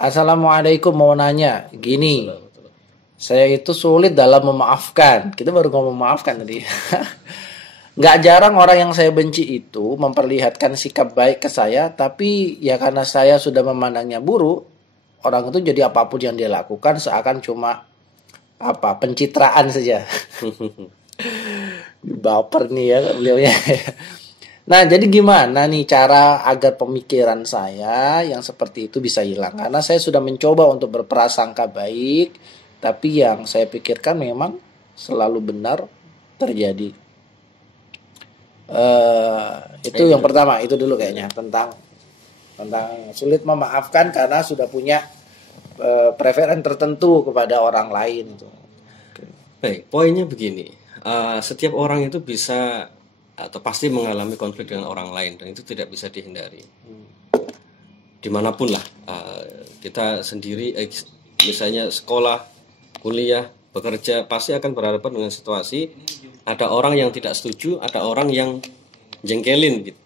Assalamualaikum, mau nanya gini, saya itu sulit dalam memaafkan. Kita baru ngomong memaafkan tadi. Nggak jarang orang yang saya benci itu memperlihatkan sikap baik ke saya, tapi ya karena saya sudah memandangnya buruk, orang itu jadi apapun yang dia lakukan seakan cuma pencitraan saja. Baper nih ya beliaunya. Nah, jadi gimana nih cara agar pemikiran saya yang seperti itu bisa hilang? Karena saya sudah mencoba untuk berprasangka baik, tapi yang saya pikirkan memang selalu benar terjadi. Itu yang pertama, itu dulu kayaknya tentang sulit memaafkan karena sudah punya preferensi tertentu kepada orang lain itu. Baik, poinnya begini. Setiap orang itu bisa atau pasti mengalami konflik dengan orang lain dan itu tidak bisa dihindari. Dimanapun lah, kita sendiri, misalnya sekolah, kuliah, bekerja, pasti akan berhadapan dengan situasi ada orang yang tidak setuju, ada orang yang jengkelin gitu.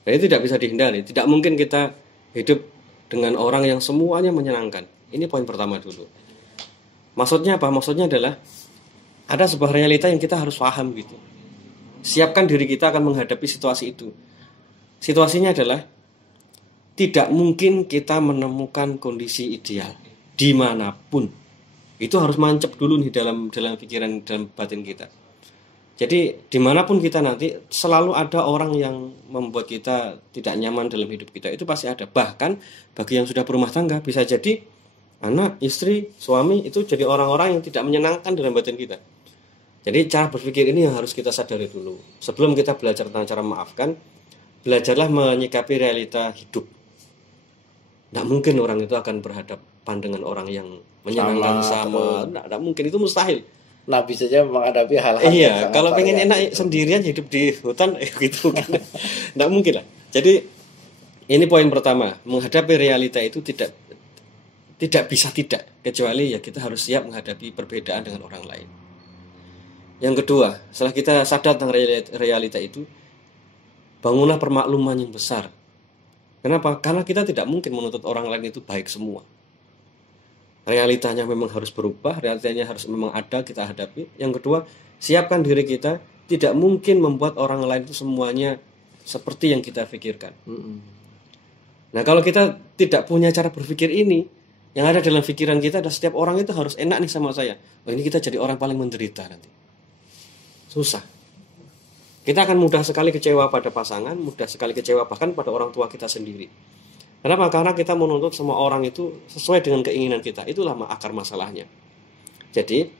Dan itu tidak bisa dihindari. Tidak mungkin kita hidup dengan orang yang semuanya menyenangkan. Ini poin pertama dulu. Maksudnya apa? Maksudnya adalah ada sebuah realita yang kita harus paham gitu. Siapkan diri kita akan menghadapi situasi itu. Situasinya adalah tidak mungkin kita menemukan kondisi ideal dimanapun. Itu harus mancep dulu nih dalam pikiran, dalam batin kita. Jadi dimanapun kita nanti selalu ada orang yang membuat kita tidak nyaman dalam hidup kita. Itu pasti ada. Bahkan bagi yang sudah berumah tangga bisa jadi anak, istri, suami itu jadi orang-orang yang tidak menyenangkan dalam batin kita. Jadi cara berpikir ini yang harus kita sadari dulu. Sebelum kita belajar tentang cara memaafkan, belajarlah menyikapi realita hidup. Tidak mungkin orang itu akan berhadapan dengan orang yang menyenangkan sama. Tidak mungkin, itu mustahil. Nabi saja menghadapi hal-hal iya, kalau pengen enak sendirian hidup di hutan gitu. Tidak mungkin lah. Jadi ini poin pertama, menghadapi realita itu tidak bisa tidak, kecuali ya kita harus siap menghadapi perbedaan dengan orang lain. Yang kedua, setelah kita sadar tentang realita itu, bangunlah permakluman yang besar. Kenapa? Karena kita tidak mungkin menuntut orang lain itu baik semua. Realitanya memang harus berubah, realitanya harus memang ada, kita hadapi. Yang kedua, siapkan diri kita, tidak mungkin membuat orang lain itu semuanya seperti yang kita pikirkan. Nah, kalau kita tidak punya cara berpikir ini, yang ada dalam pikiran kita adalah setiap orang itu harus enak nih sama saya. Oh, ini kita jadi orang paling menderita nanti. Susah. Kita akan mudah sekali kecewa pada pasangan, mudah sekali kecewa bahkan pada orang tua kita sendiri. Kenapa? Karena kita menuntut semua orang itu sesuai dengan keinginan kita. Itulah akar masalahnya. Jadi,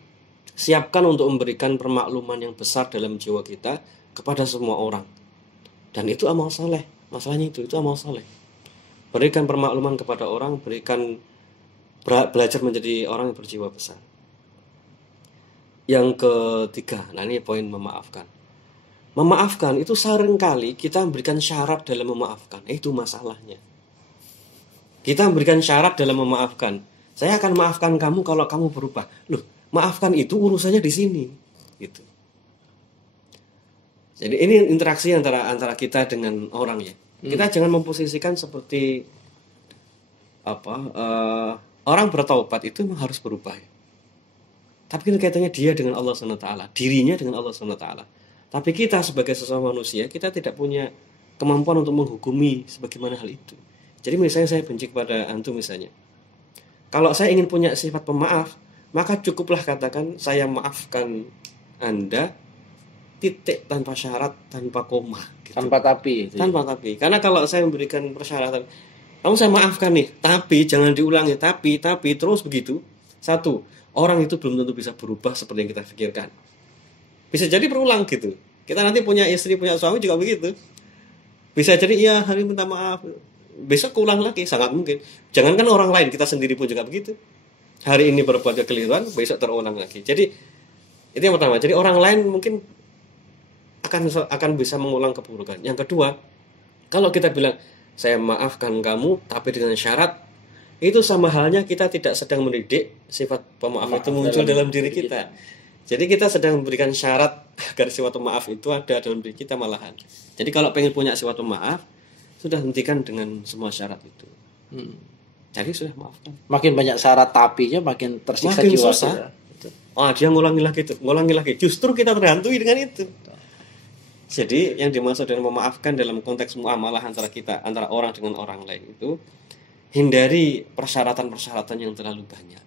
siapkan untuk memberikan permakluman yang besar dalam jiwa kita kepada semua orang. Dan itu amal saleh. Masalahnya itu amal saleh. Berikan permakluman kepada orang, belajar menjadi orang yang berjiwa besar. Yang ketiga, nah ini poin memaafkan. Memaafkan itu seringkali kita memberikan syarat dalam memaafkan. Itu masalahnya. Kita memberikan syarat dalam memaafkan. Saya akan maafkan kamu kalau kamu berubah. Loh, maafkan itu urusannya di sini. Gitu. Jadi ini interaksi antara kita dengan orang ya. Kita jangan memposisikan seperti orang bertaubat itu memang harus berubah. Tapi kan kaitannya dia dengan Allah SWT, dirinya dengan Allah SWT. Tapi kita sebagai sesama manusia, kita tidak punya kemampuan untuk menghukumi sebagaimana hal itu. Jadi misalnya saya benci kepada antum misalnya. Kalau saya ingin punya sifat pemaaf, maka cukuplah katakan saya maafkan Anda, titik, tanpa syarat, tanpa koma. Gitu. Tanpa tapi. Tanpa tapi. Karena kalau saya memberikan persyaratan, kamu saya maafkan nih, tapi jangan diulangi, tapi terus begitu. Satu, orang itu belum tentu bisa berubah seperti yang kita pikirkan. Bisa jadi berulang gitu. Kita nanti punya istri, punya suami juga begitu. Bisa jadi iya hari minta maaf, besok ulang lagi, sangat mungkin. Jangankan orang lain, kita sendiri pun juga begitu. Hari ini berbuat kekeliruan, besok terulang lagi. Jadi itu yang pertama. Jadi orang lain mungkin akan bisa mengulang keburukan. Yang kedua, kalau kita bilang saya maafkan kamu tapi dengan syarat, itu sama halnya kita tidak sedang mendidik sifat pemaaf itu muncul dalam diri kita. Jadi kita sedang memberikan syarat agar sifat pemaaf itu ada dalam diri kita malahan. Jadi kalau pengen punya sifat pemaaf, sudah hentikan dengan semua syarat itu. Jadi sudah maafkan. Makin banyak syarat tapinya makin tersiksa Makin jiwa susah. kita. Dia ngulangi lagi. Justru kita terhantui dengan itu. Jadi yang dimaksud dengan memaafkan dalam konteks muamalah antara orang dengan orang lain itu, hindari persyaratan-persyaratan yang terlalu banyak.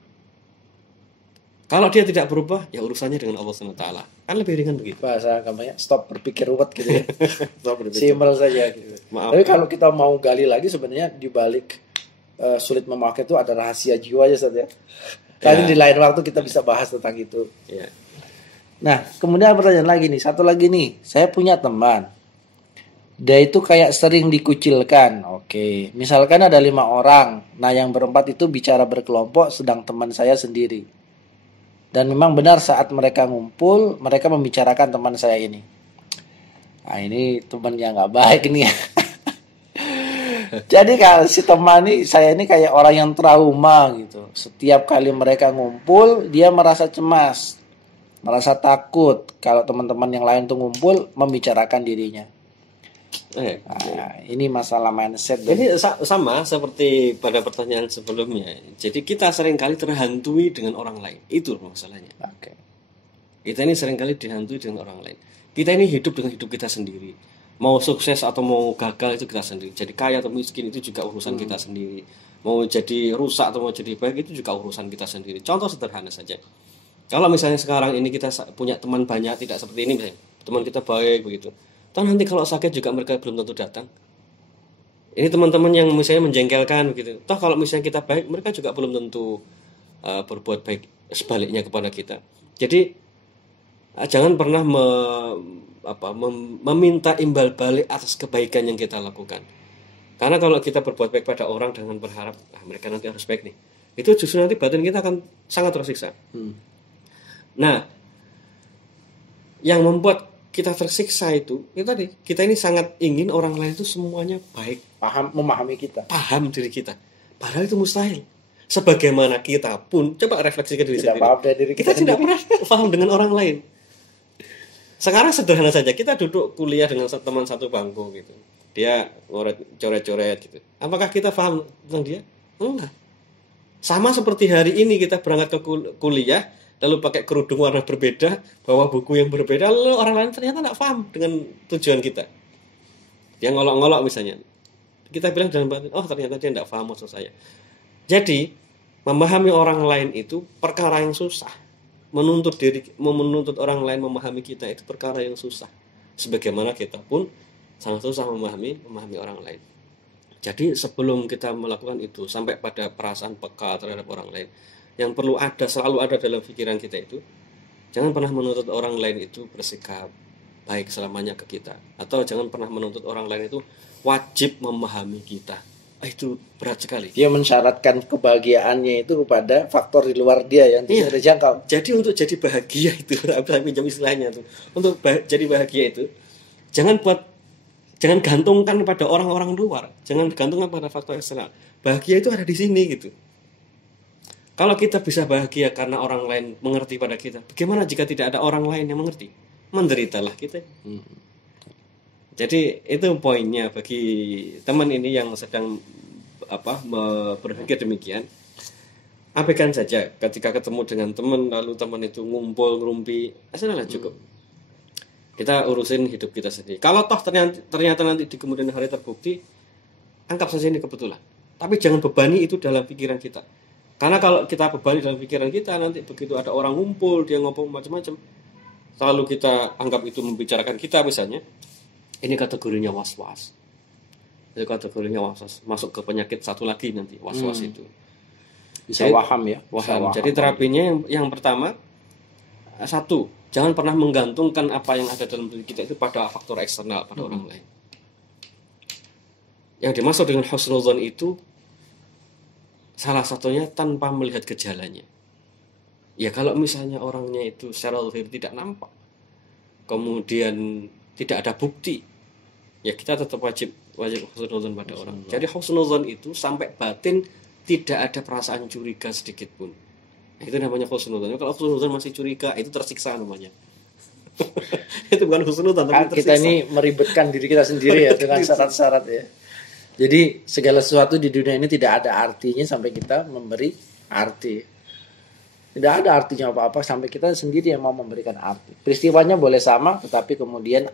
Kalau dia tidak berubah, ya urusannya dengan Allah SWT. Kan lebih ringan begitu. Bahasa agamanya stop berpikir ruwet gitu ya. Stop berpikir. Simpel saja gitu. Tapi kalau kita mau gali lagi sebenarnya di balik sulit memaafkan itu ada rahasia jiwa aja saja. Kali di lain waktu kita bisa bahas tentang itu. Ya. Nah, kemudian pertanyaan lagi nih, satu lagi nih, saya punya teman, dia itu kayak sering dikucilkan. Oke, misalkan ada 5 orang, nah yang berempat itu bicara berkelompok, sedang teman saya sendiri. Dan memang benar saat mereka ngumpul, mereka membicarakan teman saya ini. Nah ini teman yang nggak baik nih. Jadi kalau si teman ini, saya ini kayak orang yang trauma gitu. Setiap kali mereka ngumpul, dia merasa cemas. Merasa takut kalau teman-teman yang lain tuh ngumpul membicarakan dirinya. Nah, ini masalah mindset. Ini sama seperti pada pertanyaan sebelumnya. Jadi kita seringkali terhantui dengan orang lain. Itu masalahnya. Oke. Kita ini seringkali dihantui dengan orang lain. Kita ini hidup dengan hidup kita sendiri. Mau sukses atau mau gagal itu kita sendiri. Jadi kaya atau miskin itu juga urusan kita sendiri. Mau jadi rusak atau mau jadi baik itu juga urusan kita sendiri. Contoh sederhana saja. Kalau misalnya sekarang ini kita punya teman banyak, tidak seperti ini misalnya, teman kita baik begitu. Toh nanti kalau sakit juga mereka belum tentu datang. Ini teman-teman yang misalnya menjengkelkan begitu. Toh kalau misalnya kita baik, mereka juga belum tentu berbuat baik sebaliknya kepada kita. Jadi jangan pernah meminta imbal balik atas kebaikan yang kita lakukan. Karena kalau kita berbuat baik pada orang dengan berharap mereka nanti harus baik nih, itu justru nanti batin kita akan sangat tersiksa. Nah, yang membuat kita tersiksa itu tadi, kita ini sangat ingin orang lain itu semuanya baik, memahami kita, paham diri kita. Padahal itu mustahil. Sebagaimana kita pun coba refleksikan diri sendiri. Kita tidak pernah paham dengan orang lain. Sekarang sederhana saja, kita duduk kuliah dengan teman satu bangku gitu. Dia coret-coret gitu. Apakah kita paham tentang dia? Enggak. Sama seperti hari ini kita berangkat ke kuliah, lalu pakai kerudung warna berbeda, bawa buku yang berbeda, lalu orang lain ternyata tidak paham dengan tujuan kita. Dia ngolok-ngolok misalnya. Kita bilang dalam batin, oh ternyata dia tidak paham maksud saya. Jadi, memahami orang lain itu perkara yang susah. Menuntut orang lain memahami kita itu perkara yang susah. Sebagaimana kita pun sangat susah memahami orang lain. Jadi sebelum kita melakukan itu sampai pada perasaan peka terhadap orang lain, yang selalu ada dalam pikiran kita itu, jangan pernah menuntut orang lain itu bersikap baik selamanya ke kita, atau jangan pernah menuntut orang lain itu wajib memahami kita. Itu berat sekali. Dia mensyaratkan kebahagiaannya itu kepada faktor di luar dia yang tidak terjangkau. Jadi untuk jadi bahagia itu, saya pinjam istilahnya tuh, untuk jadi bahagia itu, jangan gantungkan pada orang-orang luar, jangan gantungkan pada faktor eksternal. Bahagia itu ada di sini gitu. Kalau kita bisa bahagia karena orang lain mengerti pada kita, bagaimana jika tidak ada orang lain yang mengerti? Menderitalah kita. Jadi itu poinnya bagi teman ini yang sedang berpikir demikian. Abaikan saja ketika ketemu dengan teman, lalu teman itu ngumpul ngerumpi, asal cukup. Kita urusin hidup kita sendiri. Kalau toh ternyata nanti di kemudian hari terbukti, anggap saja ini kebetulan. Tapi jangan bebani itu dalam pikiran kita. Karena kalau kita bebani dalam pikiran kita, nanti begitu ada orang ngumpul, dia ngomong macam-macam, lalu kita anggap itu membicarakan kita misalnya, ini kategorinya was-was. Itu kategorinya was-was. Masuk ke penyakit satu lagi nanti, was-was itu. Bisa waham ya. Waham. Jadi terapinya yang pertama, satu, jangan pernah menggantungkan apa yang ada dalam diri kita itu pada faktor eksternal, pada orang lain. Yang dimaksud dengan husnuzon itu, salah satunya tanpa melihat gejalanya. Ya kalau misalnya orangnya itu secara zahir tidak nampak, kemudian tidak ada bukti, ya kita tetap wajib husnuzon pada orang. Jadi husnuzon itu sampai batin tidak ada perasaan curiga sedikit pun. Itu namanya husnuzon. Kalau husnuzon masih curiga, itu tersiksa namanya. Itu bukan husnuzon, tapi kita ini meribetkan diri kita sendiri ya dengan syarat-syarat ya. Jadi segala sesuatu di dunia ini tidak ada artinya sampai kita memberi arti. Tidak ada artinya apa-apa sampai kita sendiri yang mau memberikan arti. Peristiwanya boleh sama, tetapi kemudian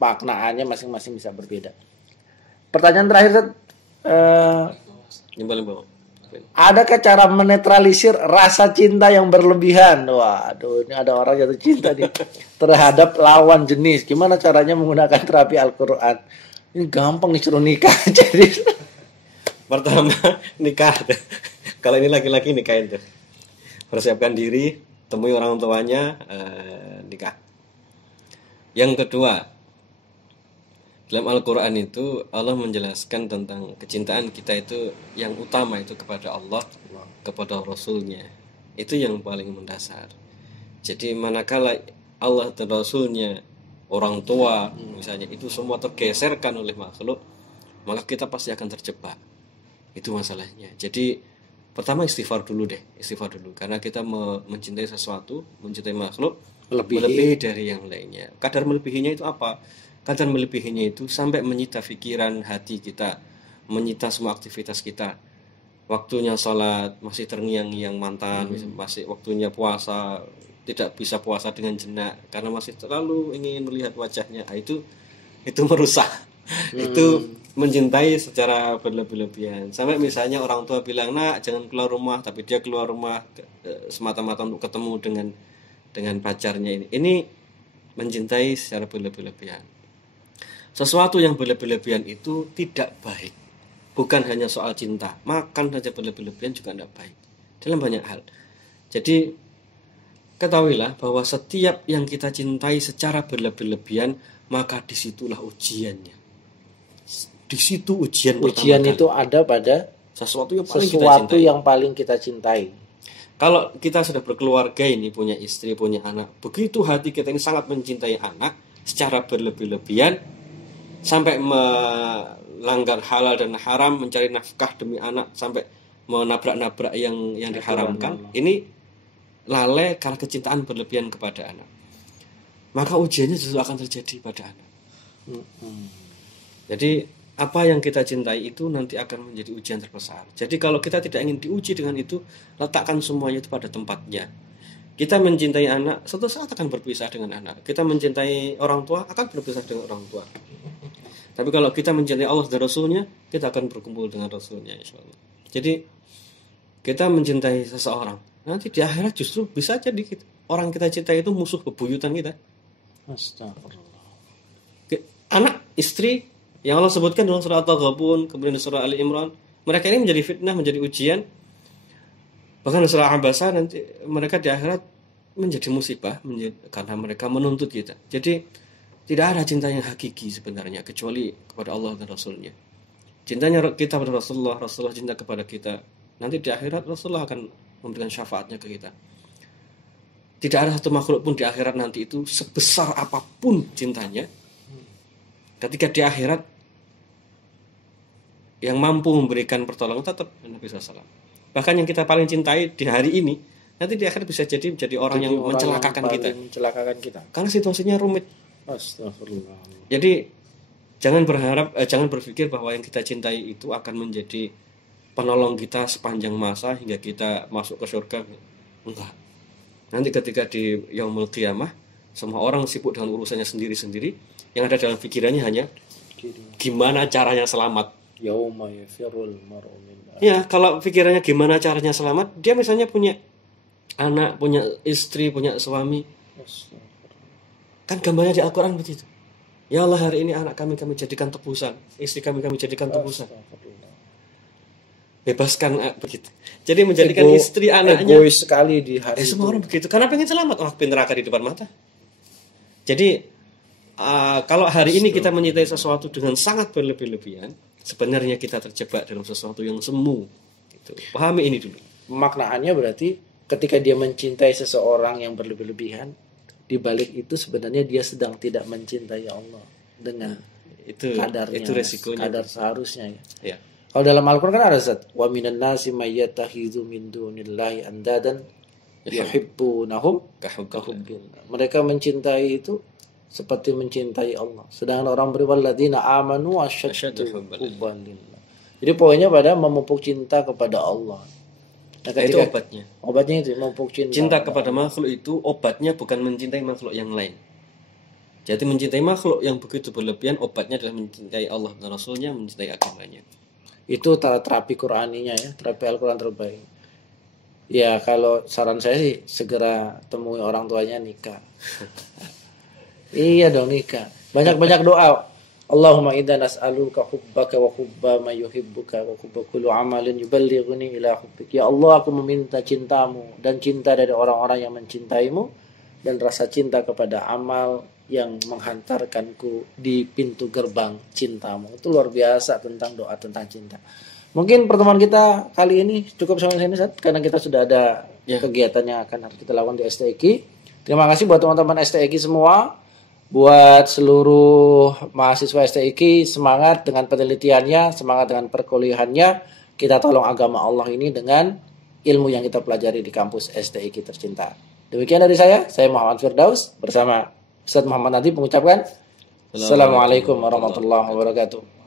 maknaannya masing-masing bisa berbeda. Pertanyaan terakhir, Yang paling bawah. adakah cara menetralisir rasa cinta yang berlebihan? Waduh, ini ada orang jatuh cinta nih terhadap lawan jenis. Gimana caranya menggunakan terapi Al-Quran? Ini gampang nih, suruh nikah. Jadi Pertama, nikah. Kalau ini laki-laki nikahin tuh. Persiapkan diri, temui orang tuanya, nikah. Yang kedua, dalam Al-Quran itu Allah menjelaskan tentang kecintaan kita itu yang utama itu kepada Allah, kepada Rasulnya. Itu yang paling mendasar. Jadi manakala Allah dan Rasulnya, orang tua misalnya, itu semua tergeserkan oleh makhluk, maka kita pasti akan terjebak. Itu masalahnya. Jadi pertama istighfar dulu deh, istighfar dulu. Karena kita mencintai sesuatu, mencintai makhluk melebihi dari yang lainnya. Kadar melebihinya itu apa? Kadar melebihinya itu sampai menyita pikiran, hati kita, menyita semua aktivitas kita. Waktunya sholat masih terngiang-ngiang mantan, masih waktunya puasa tidak bisa puasa dengan jenak karena masih terlalu ingin melihat wajahnya. Itu merusak. Itu mencintai secara berlebih-lebihan. Sampai misalnya orang tua bilang, "Nak, jangan keluar rumah," tapi dia keluar rumah semata-mata untuk ketemu dengan pacarnya ini. Ini mencintai secara berlebih-lebihan. Sesuatu yang berlebih-lebihan itu tidak baik. Bukan hanya soal cinta, makan saja berlebih-lebihan juga tidak baik. Dalam banyak hal. Jadi ketahuilah bahwa setiap yang kita cintai secara berlebih-lebihan, maka disitulah ujiannya. Di situ ujian itu ada pada sesuatu yang paling kita cintai. Kalau kita sudah berkeluarga ini, punya istri, punya anak, begitu hati kita ini sangat mencintai anak secara berlebih-lebihan sampai melanggar halal dan haram, mencari nafkah demi anak sampai menabrak-nabrak yang diharamkan. Ini lalai karena kecintaan berlebihan kepada anak. Maka ujiannya justru akan terjadi pada anak. Jadi apa yang kita cintai itu nanti akan menjadi ujian terbesar. Jadi kalau kita tidak ingin diuji dengan itu, letakkan semuanya itu pada tempatnya. Kita mencintai anak, suatu saat akan berpisah dengan anak. Kita mencintai orang tua, akan berpisah dengan orang tua. Tapi kalau kita mencintai Allah dan Rasulnya, kita akan berkumpul dengan Rasulnya, insya Allah. Jadi kita mencintai seseorang, nanti di akhirat justru bisa jadi orang kita cintai itu musuh bebuyutan kita. Astagfirullah. Anak, istri, yang Allah sebutkan dalam surah At-Taghabun, kemudian surah Ali Imran, mereka ini menjadi fitnah, menjadi ujian. Bahkan surah Abasa nanti mereka di akhirat menjadi musibah karena mereka menuntut kita. Jadi tidak ada cinta yang hakiki sebenarnya kecuali kepada Allah dan Rasulnya. Cintanya kita kepada Rasulullah cinta kepada kita. Nanti di akhirat Rasulullah akan memberikan syafaatnya ke kita. Tidak ada satu makhluk pun di akhirat nanti itu sebesar apapun cintanya. Ketika di akhirat yang mampu memberikan pertolongan tetap Nabi SAW. Bahkan yang kita paling cintai di hari ini, nanti di akhirat bisa jadi menjadi orang yang mencelakakan kita. Karena situasinya rumit. Astagfirullah. Jadi jangan berpikir bahwa yang kita cintai itu akan menjadi penolong kita sepanjang masa hingga kita masuk ke surga. Enggak. Nanti ketika di Yaumul Qiyamah, semua orang sibuk dengan urusannya sendiri-sendiri. Yang ada dalam pikirannya hanya gimana caranya selamat. Yauma yafirul mar'u min Ya, kalau pikirannya gimana caranya selamat, dia misalnya punya anak, punya istri, punya suami. Kan gambarnya di Al-Quran begitu. Ya Allah, hari ini anak kami jadikan tebusan, istri kami jadikan tebusan. Bebaskan begitu. Jadi menjadikan istri anaknya egois sekali di hari itu. Semua orang begitu karena pengen selamat, orang neraka di depan mata. Jadi kalau hari ini kita mencintai sesuatu dengan sangat berlebih-lebihan, sebenarnya kita terjebak dalam sesuatu yang semu. Gitu. Pahami ini dulu. Maknaannya berarti ketika dia mencintai seseorang yang berlebih-lebihan, di balik itu sebenarnya dia sedang tidak mencintai Allah dengan kadarnya, itu resikonya. Kadar seharusnya ya. Ya. Kalau dalam Al-Quran kan ada zat wa minan nasi may yattakhidhu min dunillahi andadan yuhibbunahum kahubbillah. Mereka mencintai itu seperti mencintai Allah. Sedangkan orang beriman ladzina amanu asyaddu Asyaddu hubban lillah. hubban lillah. Jadi poinnya pada memupuk cinta kepada Allah. Nah, Itu obatnya. obatnya itu memupuk cinta. Cinta kepada makhluk itu obatnya bukan mencintai makhluk yang lain. Jadi mencintai makhluk yang begitu berlebihan, obatnya adalah mencintai Allah dan Rasulnya, mencintai agamanya. Itu terapi Qur'aninya ya, terapi Al-Quran terbaik. Ya kalau saran saya sih segera temui orang tuanya, nikah. Iya dong, nikah. Banyak-banyak doa. Allahumma idza nas'aluka hubbaka wa hubba ma yuhibbuka wa hubba kullu amalin yuballighuni ila hubbik. Ya Allah, aku meminta cintamu dan cinta dari orang-orang yang mencintaimu dan rasa cinta kepada amal yang menghantarkanku di pintu gerbang cintamu. Itu luar biasa tentang doa tentang cinta. Mungkin pertemuan kita kali ini cukup sampai sini, Ustaz, karena kita sudah ada kegiatan yang akan harus kita lakukan di STIQ. Terima kasih buat teman-teman STIQ semua. Buat seluruh mahasiswa STIQ, semangat dengan penelitiannya, semangat dengan perkuliahannya. Kita tolong agama Allah ini dengan ilmu yang kita pelajari di kampus STIQ tercinta. Demikian dari saya Muhammad Firdaus bersama Ustaz Muhammad Nadib mengucapkan Assalamualaikum warahmatullahi wabarakatuh.